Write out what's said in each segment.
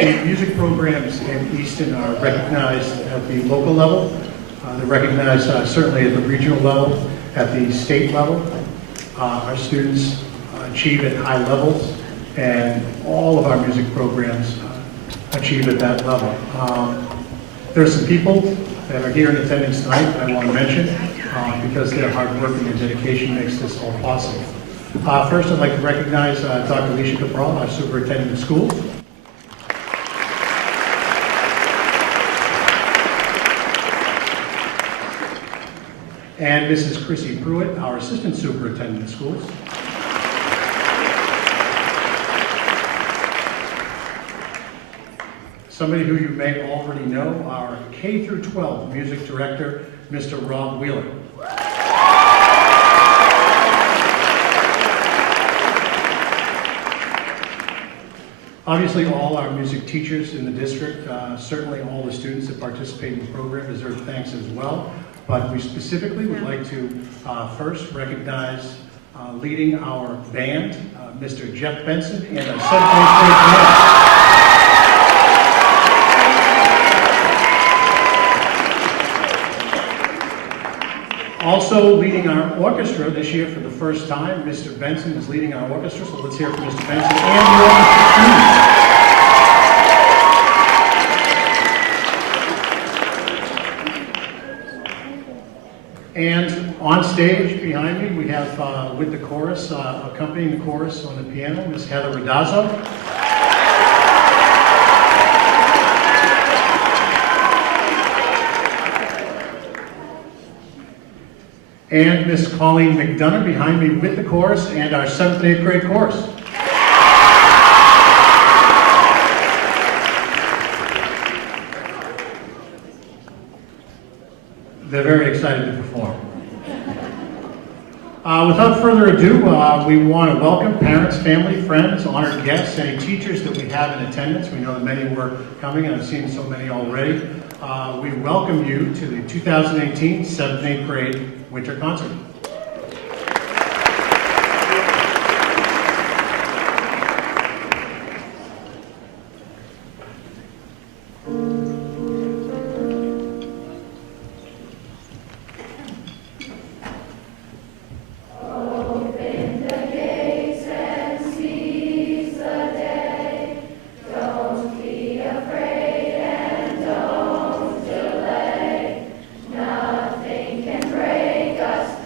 The music programs in Easton are recognized at the local level. They're recognized certainly at the regional level, at the state level. Our students achieve at high levels, and all of our music programs achieve at that level. There are some people that are here in attendance tonight that I want to mention because their hard work and their dedication makes this all possible. First, I'd like to recognize Dr. Alicia Cabral, our superintendent of schools. And Mrs. Chrissy Pruitt, our assistant superintendent of schools. Somebody who you may already know, our K through 12 music director, Mr. Rob Wheeler. Obviously, all our music teachers in the district, certainly all the students that participate in the program deserve thanks as well. But we specifically would like to first recognize leading our band, Mr. Jeff Benson, and our 7th grade band. Also leading our orchestra this year for the first time, Mr. Benson is leading our orchestra, so let's hear from Mr. Benson and the orchestra. And on stage behind me, we have with the chorus, accompanying the chorus on the piano, Ms. Heather Radazzo. And Miss Colleen McDonough behind me with the chorus and our 7th and 8th grade chorus. They're very excited to perform. Without further ado, we want to welcome parents, family, friends, honored guests, any teachers that we have in attendance. We know that many were coming, and I've seen so many already. We welcome you to the 2018 7th and 8th grade winter concert. Nothing can break us.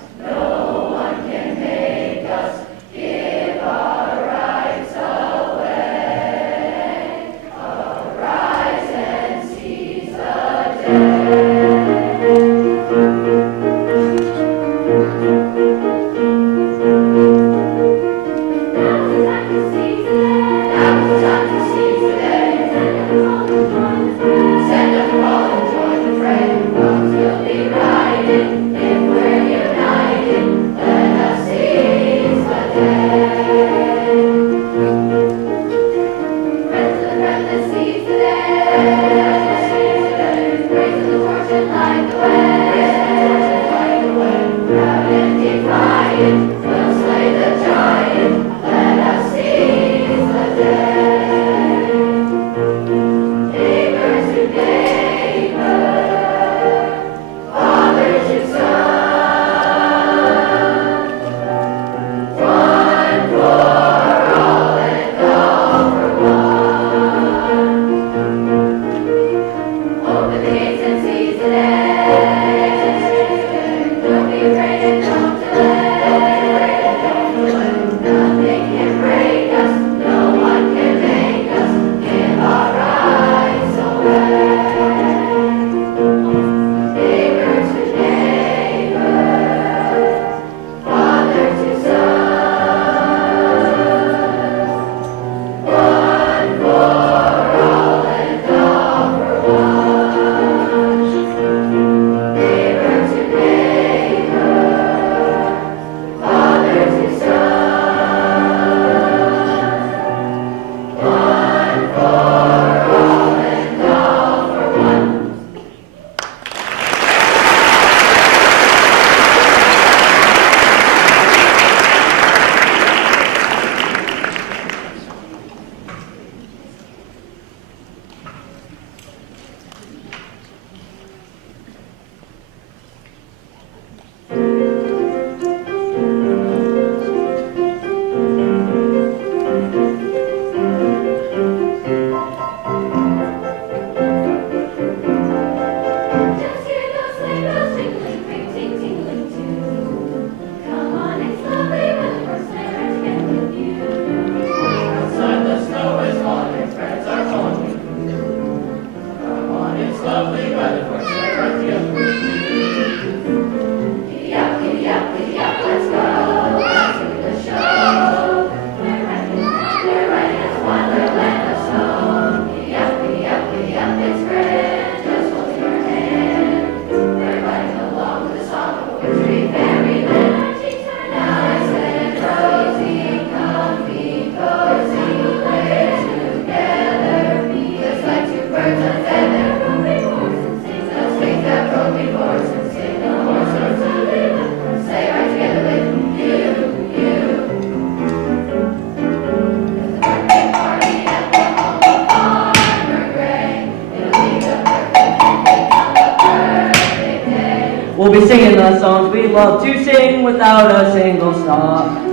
be singing the songs we love to sing without a single stop.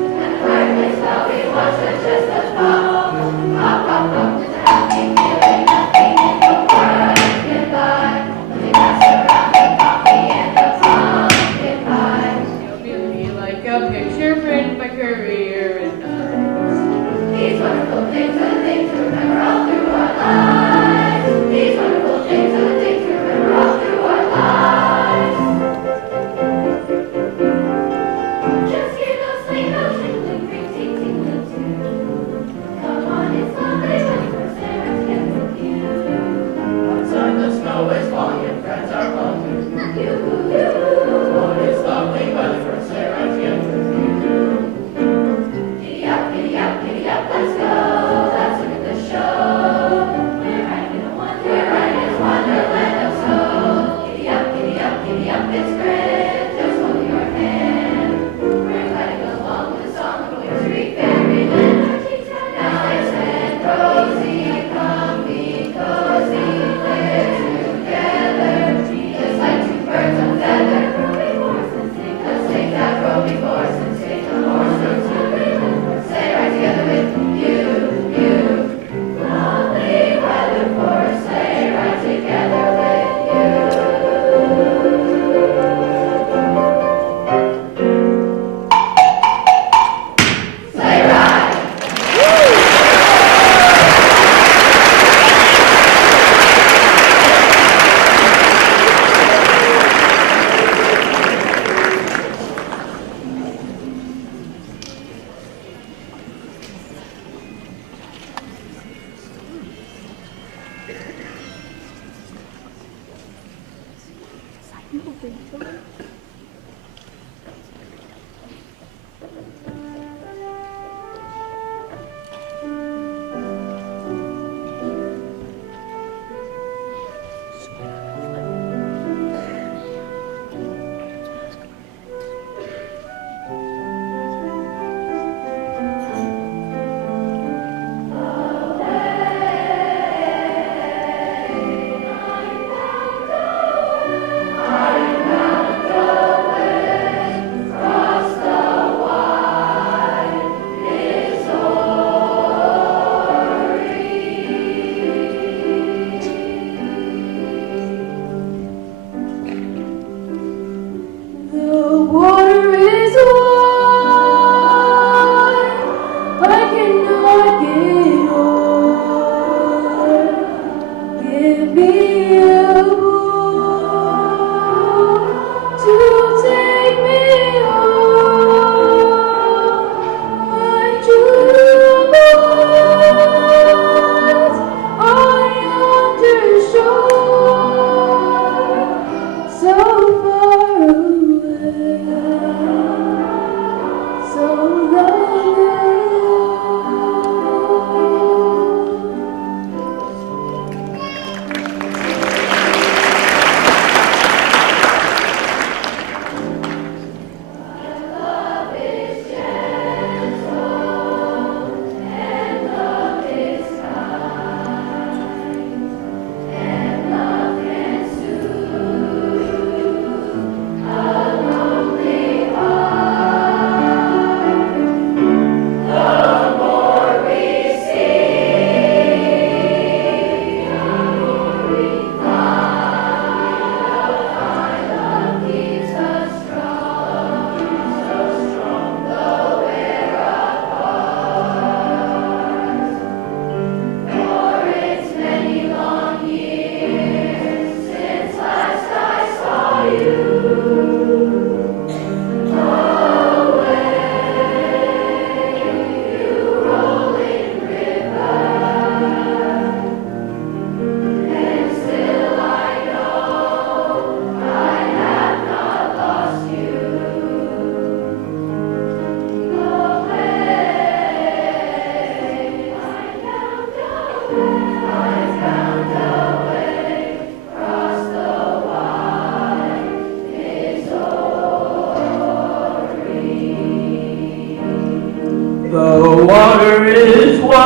The water is wide,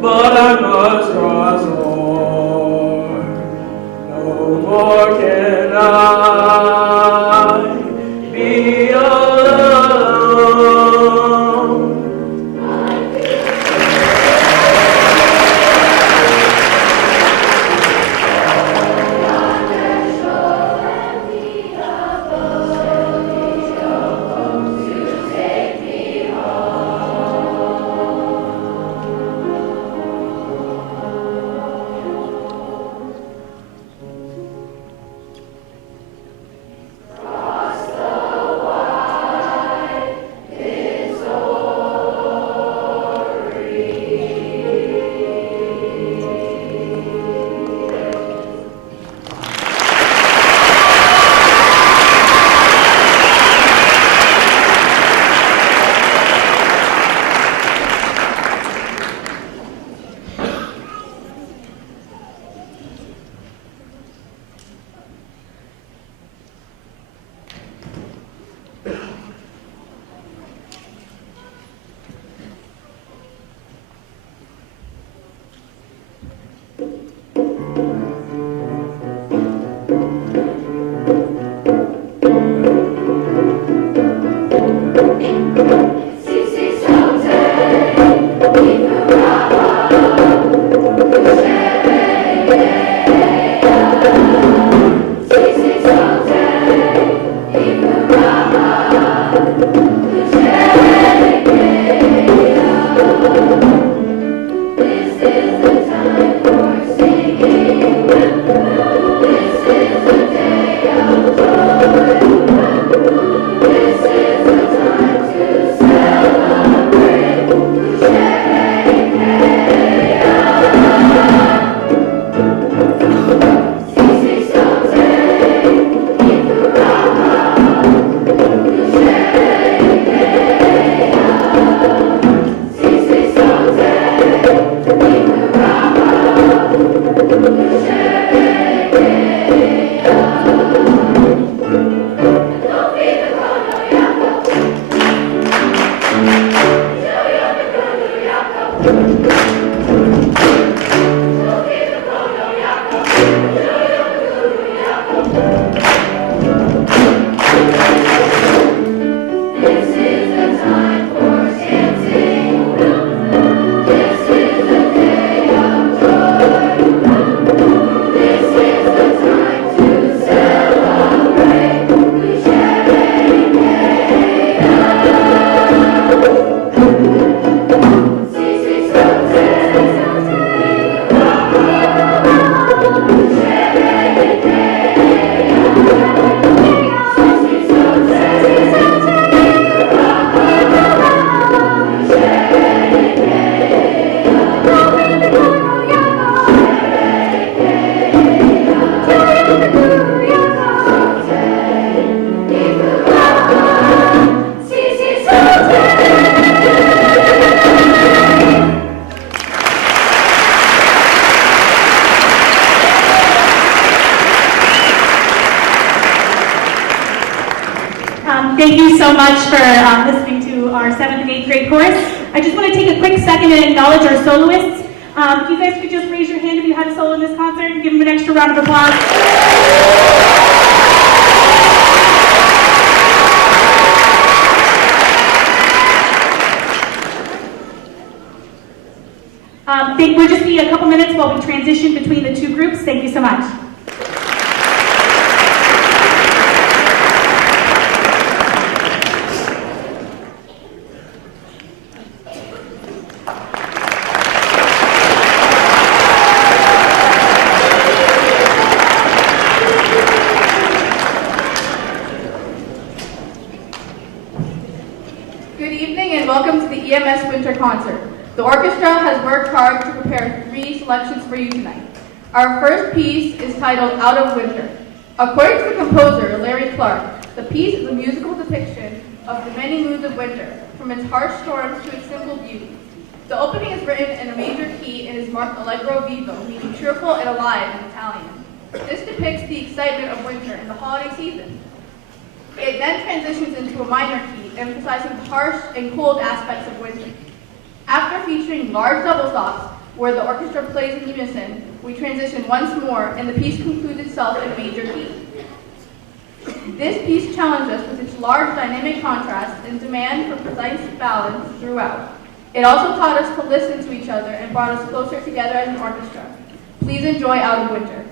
but I must cross o'er. No more can I Thank you so much for listening to our 7th and 8th grade chorus. I just want to take a quick second and acknowledge our soloists. If you guys could just raise your hand if you had a solo in this concert and give them an extra round of applause. We'll just be a couple minutes while we transition between the two groups. Thank you so much. Good evening and welcome to the EMS Winter Concert. The orchestra has worked hard to prepare 3 selections for you tonight. Our first piece is titled Out of Winter. According to the composer, Larry Clark, the piece is a musical depiction of the many moods of winter, from its harsh storms to its simple beauty. The opening is written in a major key and is marked Allegro vivo, meaning cheerful and alive in Italian. This depicts the excitement of winter and the holiday season. It then transitions into a minor key, emphasizing the harsh and cold aspects of winter. After featuring large double stops, where the orchestra plays in unison, we transition once more, and the piece concludes itself in major key. This piece challenged us with its large dynamic contrast and demand for precise balance throughout. It also taught us to listen to each other and brought us closer together as an orchestra. Please enjoy Out of Winter.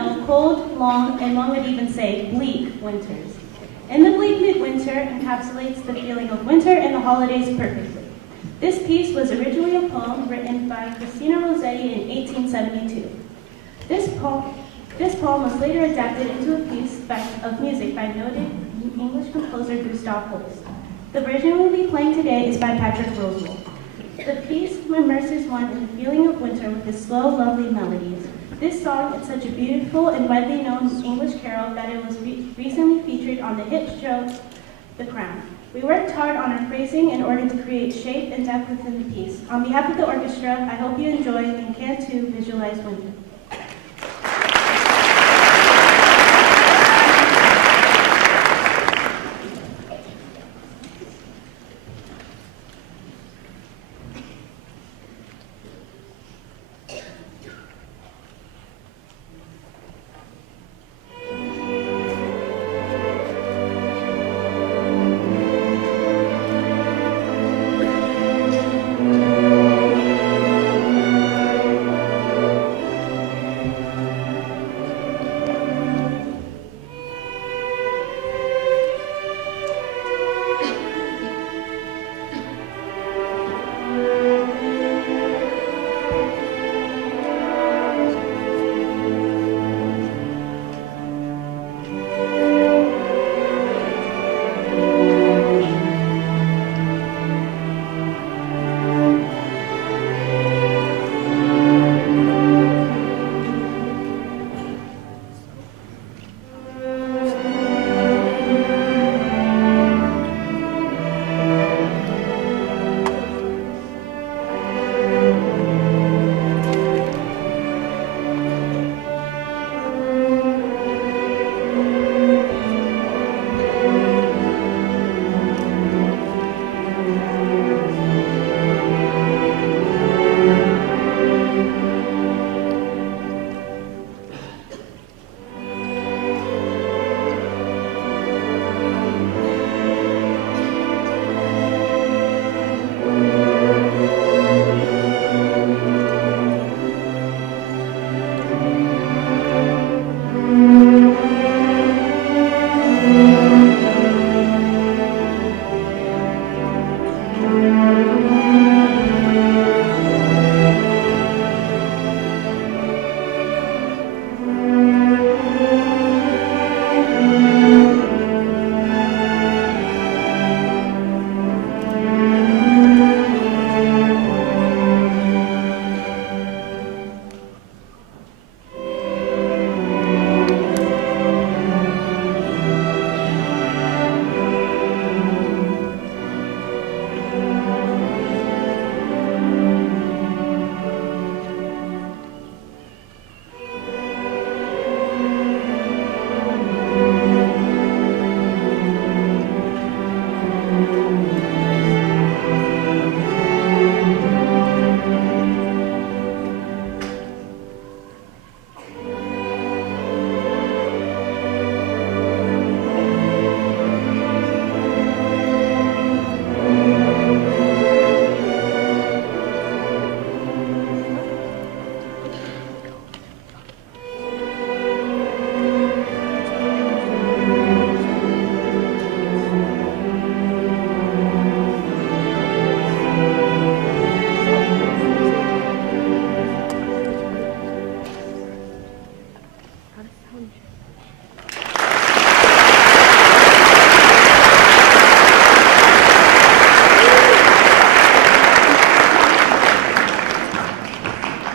know, cold, long, and one would even say bleak winters. And the bleak midwinter encapsulates the feeling of winter and the holidays perfectly. This piece was originally a poem written by Christina Rossetti in 1872. This poem was later adapted into a piece of music by noted English composer Gustav Holst. The version we'll be playing today is by Patrick Rosewell. The piece immerses one in the feeling of winter with its slow, lovely melodies. This song is such a beautiful and widely known English carol that it was recently featured on the hit show The Crown. We worked hard on our phrasing in order to create shape and depth within the piece. On behalf of the orchestra, I hope you enjoy and can too visualize winter.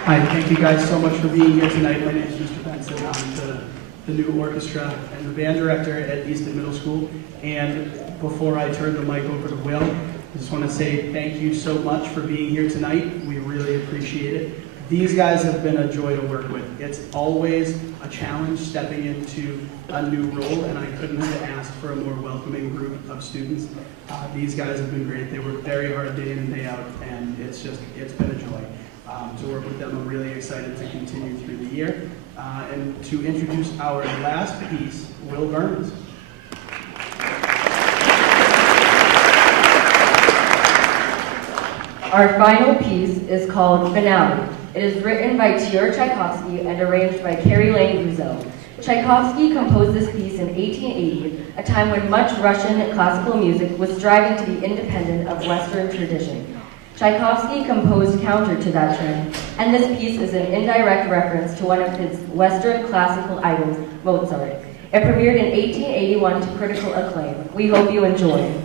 Hi, thank you guys so much for being here tonight. My name is Mr. Benson. I'm the new orchestra and the band director at Easton Middle School. And before I turn the mic over to Will, I just want to say thank you so much for being here tonight. We really appreciate it. These guys have been a joy to work with. It's always a challenge stepping into a new role, and I couldn't have asked for a more welcoming group of students. These guys have been great. They work very hard day in and day out, and it's been a joy to work with them. I'm really excited to continue through the year. And to introduce our last piece, Will Burns. Our final piece is called Finale. It is written by Fyodor Tchaikovsky and arranged by Carrie Lane Guzel. Tchaikovsky composed this piece in 1880, a time when much Russian classical music was striving to be independent of Western tradition. Tchaikovsky composed counter to that trend, and this piece is an indirect reference to one of his Western classical idols, Mozart. It premiered in 1881 to critical acclaim. We hope you enjoy.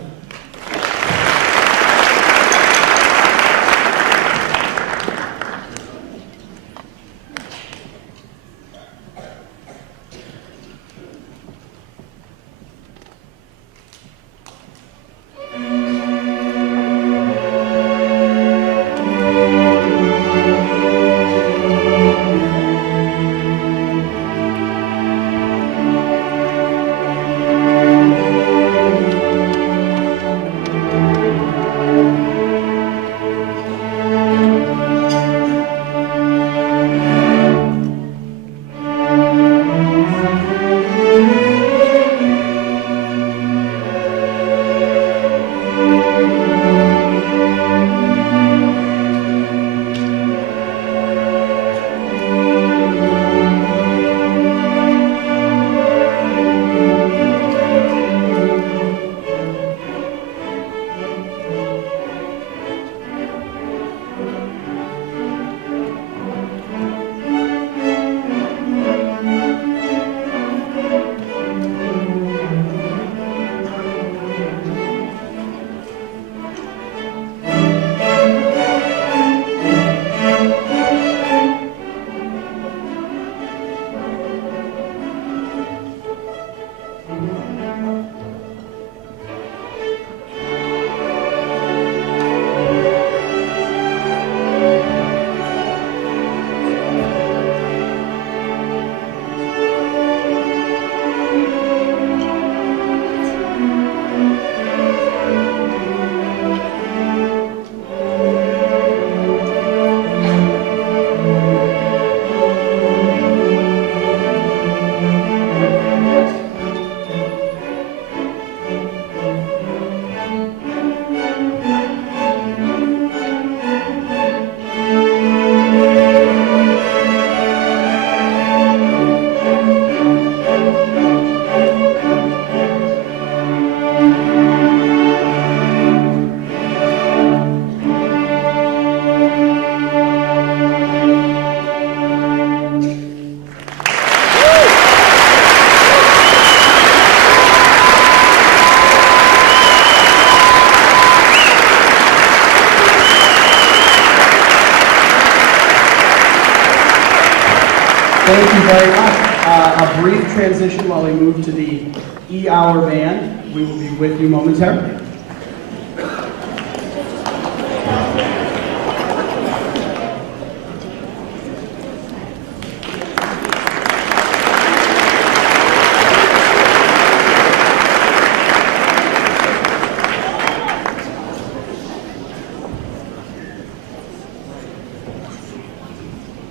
Thank you very much. A brief transition while we move to the E-Hour band. We will be with you momentarily.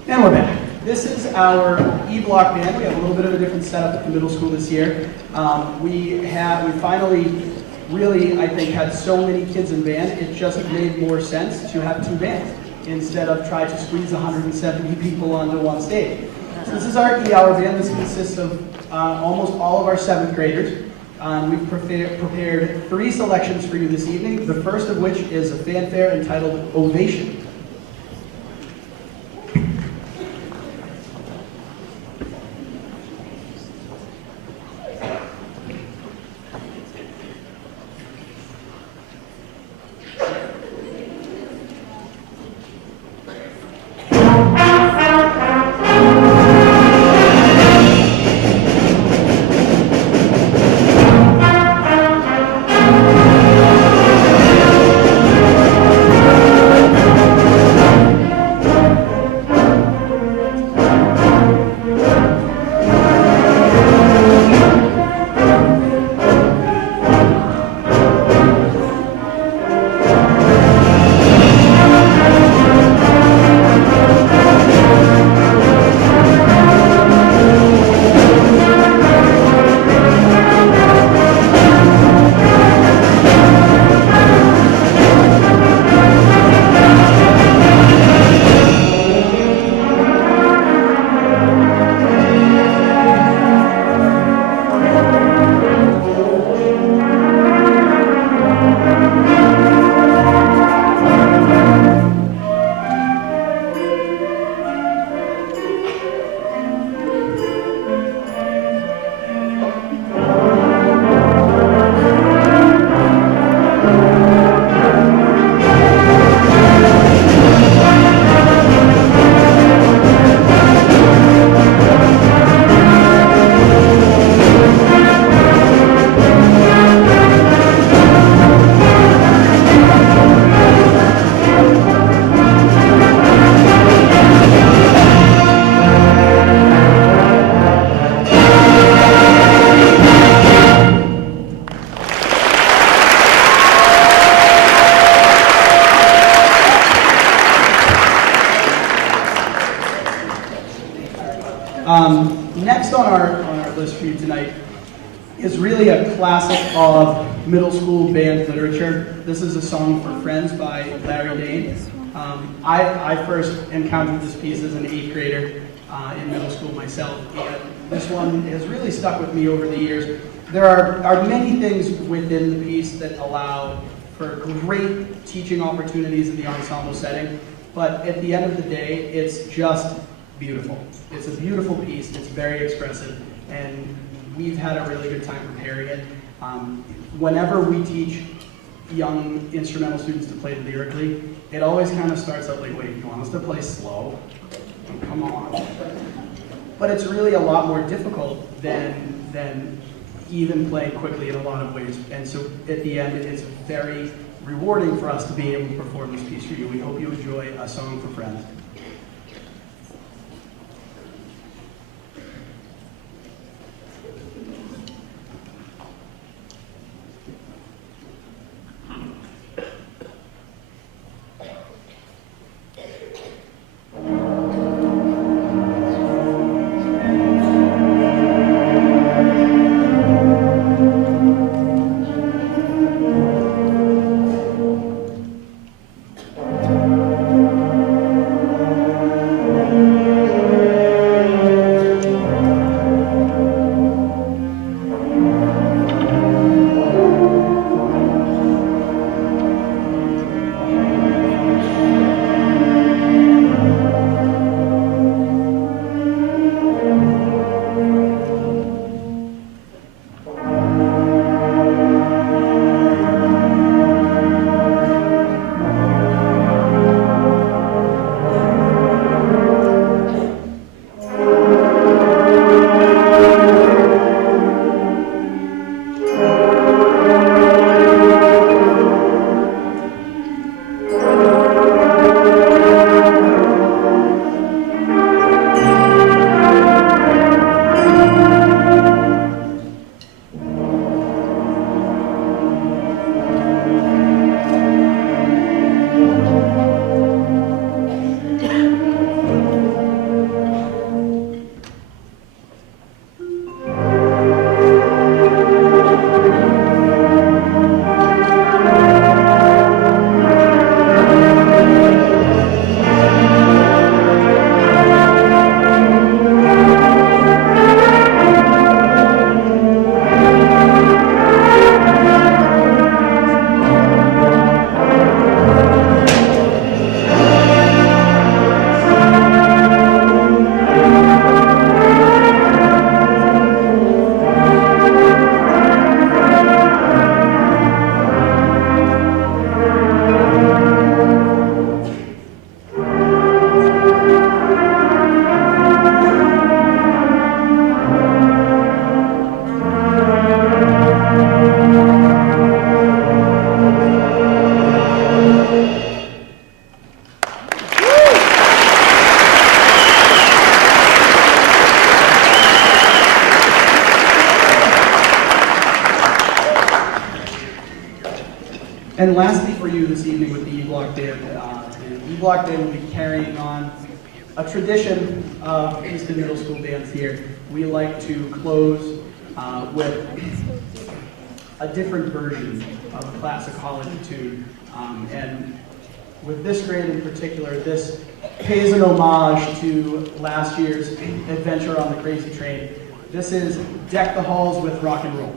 And we're back. This is our E-Block band. We have a little bit of a different setup at the middle school this year. We finally really, I think, had so many kids in band, it just made more sense to have two bands instead of try to squeeze 170 people onto one stage. So this is our E-Hour band. This consists of almost all of our 7th graders. We've prepared 3 selections for you this evening, the first of which is a fanfare entitled Ovation. on our list for you tonight is really a classic of middle school band literature. This is a song for Friends by Larry Dane. I first encountered this piece as an 8th grader in middle school myself, and this one has really stuck with me over the years. There are many things within the piece that allow for great teaching opportunities in the ensemble setting, but at the end of the day, it's just beautiful. It's a beautiful piece, it's very expressive, and we've had a really good time preparing it. Whenever we teach young instrumental students to play lyrically, it always kind of starts out like, wait, you want us to play slow? Oh, come on. But it's really a lot more difficult than even playing quickly in a lot of ways. And so at the end, it's very rewarding for us to be able to perform this piece for you. We hope you enjoy A Song for Friends. And lastly for you this evening with the E-Block Band, the E-Block Band will be carrying on a tradition of Easton Middle School bands here. We like to close with a different version of a classic holiday tune. And with this grade in particular, this pays an homage to last year's adventure on the Crazy Train. This is Deck the Halls with Rock and Roll.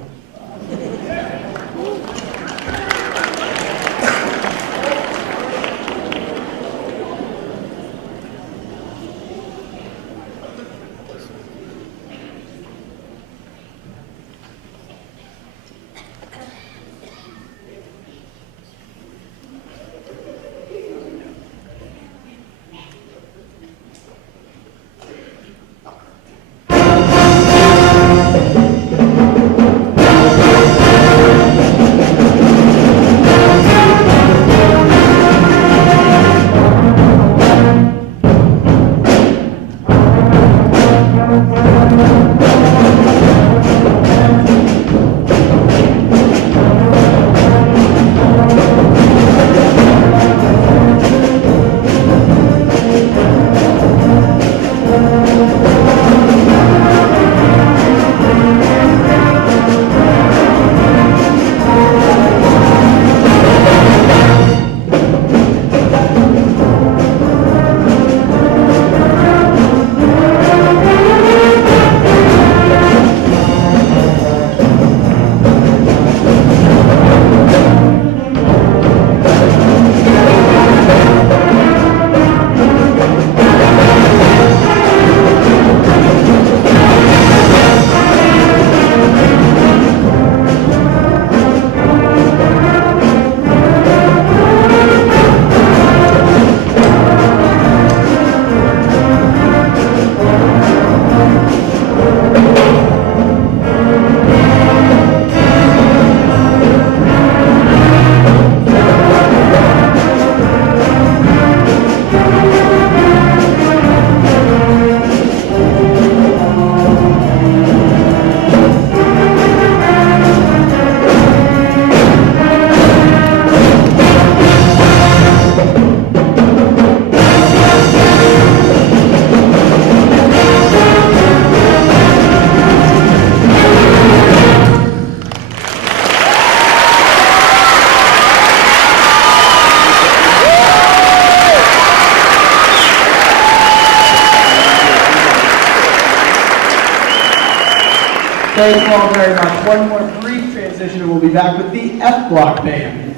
Thank you all very much. One more brief transition and we'll be back with the F Block Band.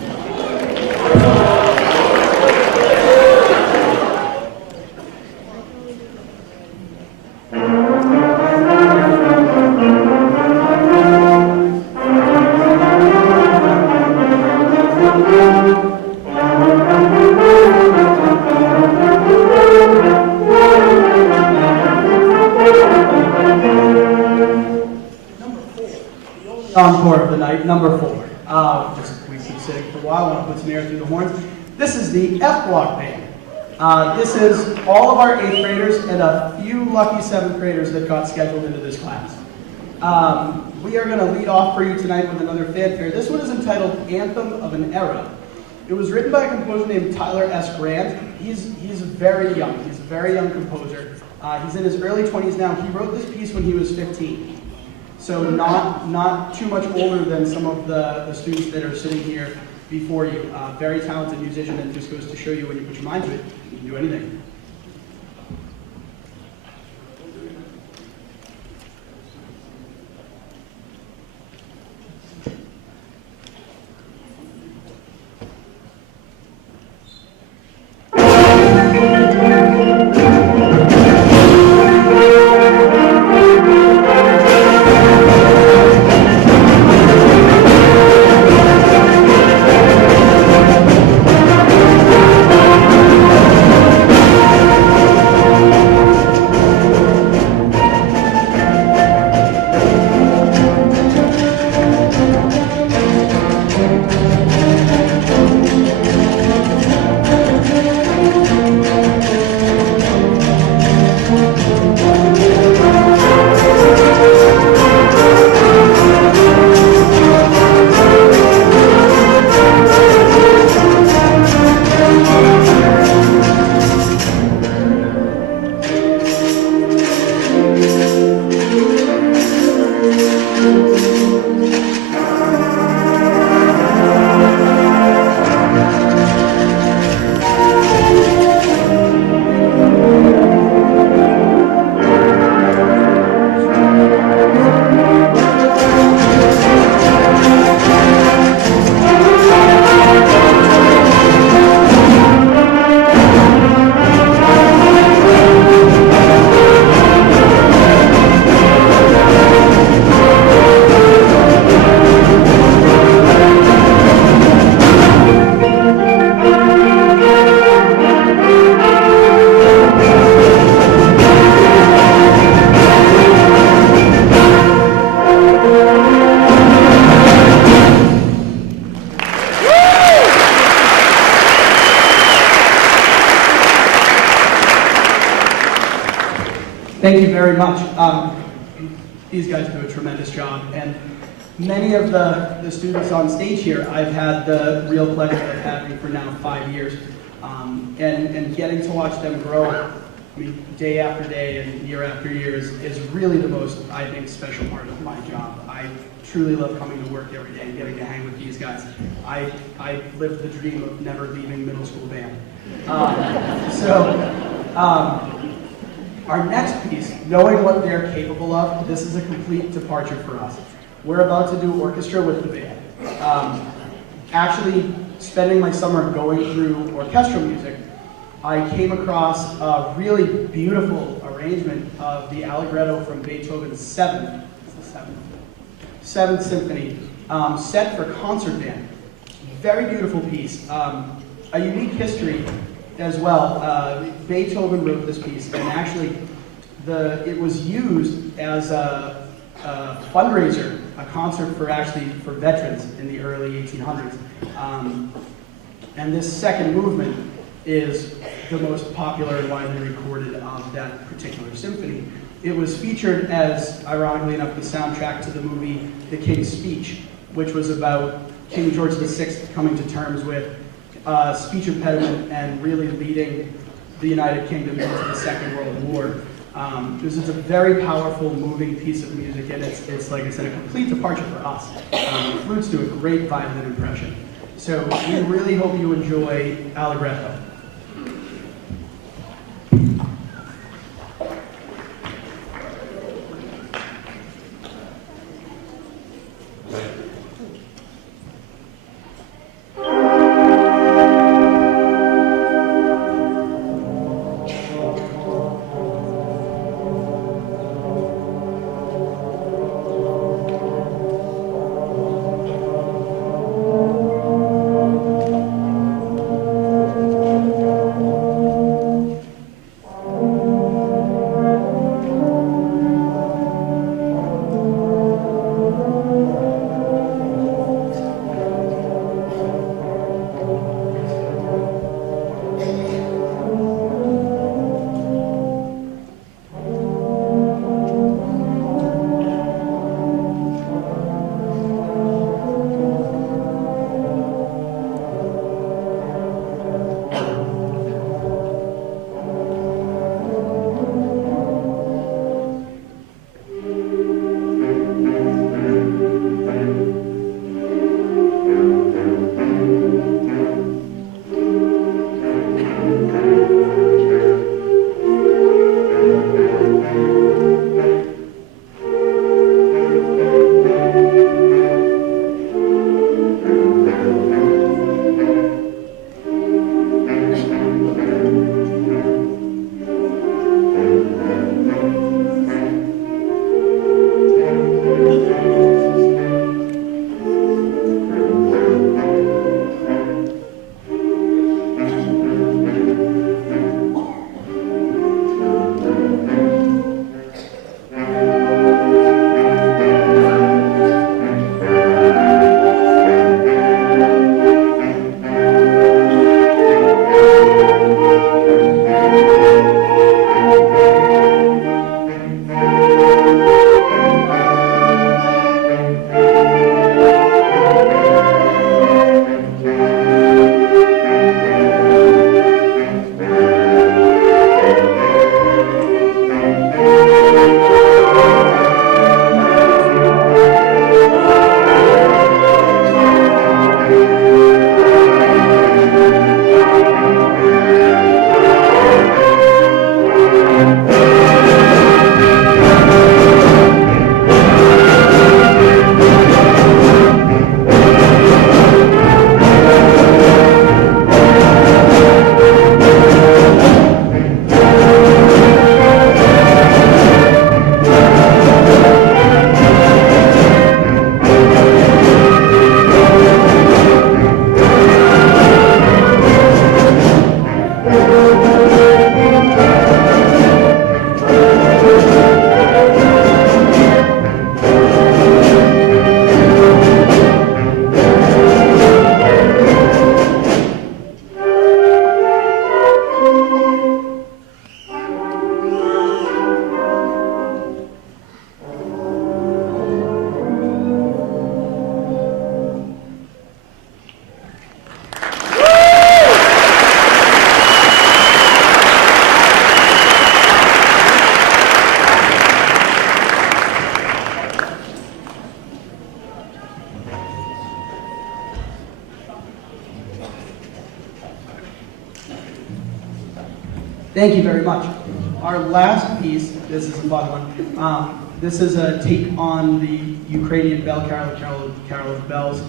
Encore of the night, number 4. We've been sitting for a while, I want to put some air through the horns. This is the F Block Band. This is all of our 8th graders and a few lucky 7th graders that got scheduled into this class. We are going to lead off for you tonight with another fanfare. This one is entitled Anthem of an Era. It was written by a composer named Tyler S. Grant. He's very young. He's a very young composer. He's in his early 20s now. He wrote this piece when he was 15. So not too much older than some of the students that are sitting here before you. Very talented musician, and just goes to show you when you put your mind to it, you can do anything. Thank you very much. These guys do a tremendous job, and many of the students on stage here, I've had the real pleasure of having for now 5 years, and getting to watch them grow, I mean, day after day and year after year is really the most, I think, special part of my job. I truly love coming to work every day and getting to hang with these guys. I lived the dream of never leaving middle school band. Our next piece, knowing what they're capable of, this is a complete departure for us. We're about to do orchestra with the band. Actually, spending my summer going through orchestral music, I came across a really beautiful arrangement of the Allegretto from Beethoven's Seventh Symphony, set for concert band. Very beautiful piece. A unique history as well. Beethoven wrote this piece, and actually it was used as a fundraiser, a concert for veterans in the early 1800s. And this second movement is the most popular and widely recorded of that particular symphony. It was featured as, ironically enough, the soundtrack to the movie The King's Speech, which was about King George VI coming to terms with speech impediment and really leading the United Kingdom into the Second World War. This is a very powerful, moving piece of music, and it's like I said, a complete departure for us. Flutes do a great violin impression. So we really hope you enjoy Allegretto. Thank you very much. Our last piece, this is a fun one. This is a take on the Ukrainian bell carol, Carol of Bells,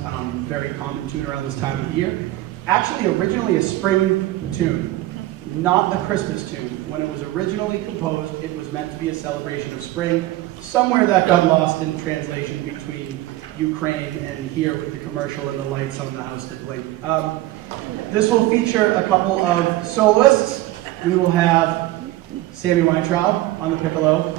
very common tune around this time of year. Actually, originally a spring tune, not a Christmas tune. When it was originally composed, it was meant to be a celebration of spring. Somewhere that got lost in translation between Ukraine and here with the commercial and the lights on the house that blink. This will feature a couple of soloists. We will have Sammy Weintraub on the piccolo.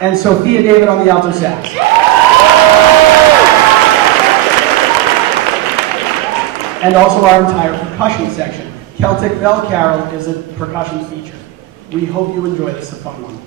And Sophia David on the alto sax. And also our entire percussion section. Celtic Bell Carol is a percussion feature. We hope you enjoy this, a fun one.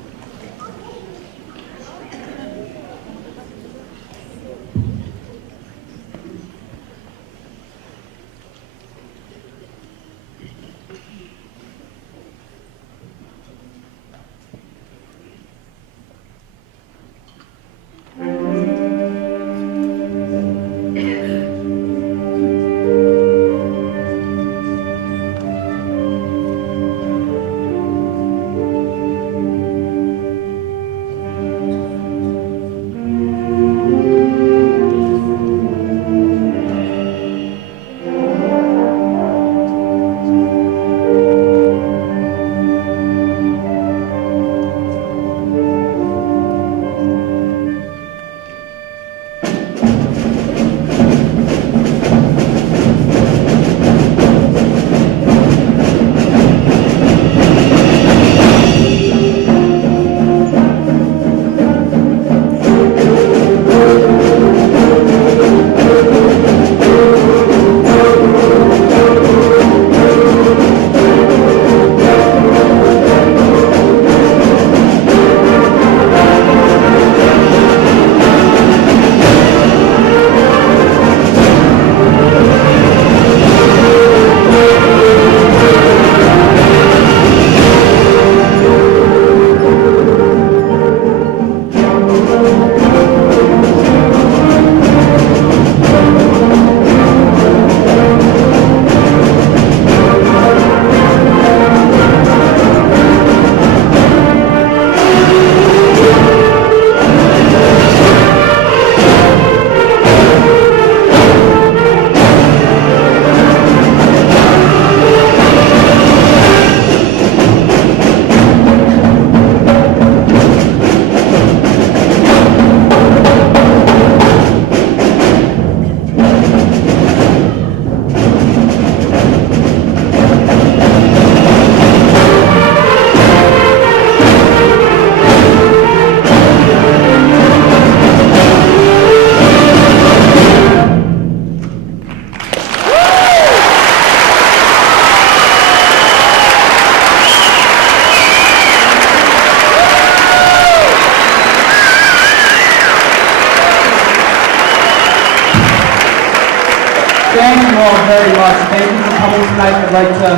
all very much. Thank you for coming tonight. I'd like to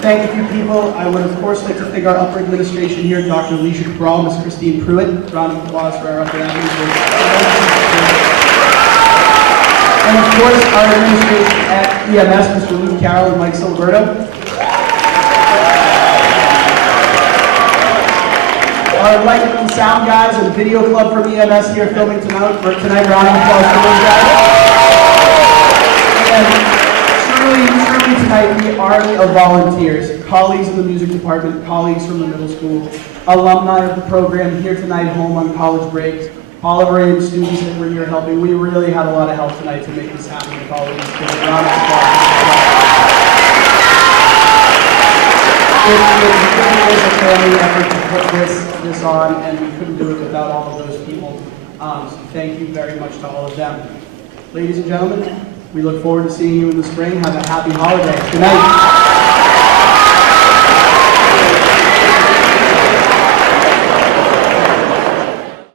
thank a few people. I would, of course, like to thank our upper administration here, Dr. Alicia Cabral, Ms. Christine Pruitt. Round of applause for our upper administration. And of course, our administration at EMS, Mr. Luke Carroll and Mike Silberto. Our lighting and sound guys and video club from EMS here filming tonight. Round of applause for those guys. And truly tonight, the army of volunteers, colleagues in the music department, colleagues from the middle school, alumni of the program here tonight, home on college breaks, all of our aid students that were here helping. We really had a lot of help tonight to make this happen with all of these kids. Round of applause. It was a family effort to put this on, and we couldn't do it without all of those people. So thank you very much to all of them. Ladies and gentlemen, we look forward to seeing you in the spring. Have a happy holiday. Good night.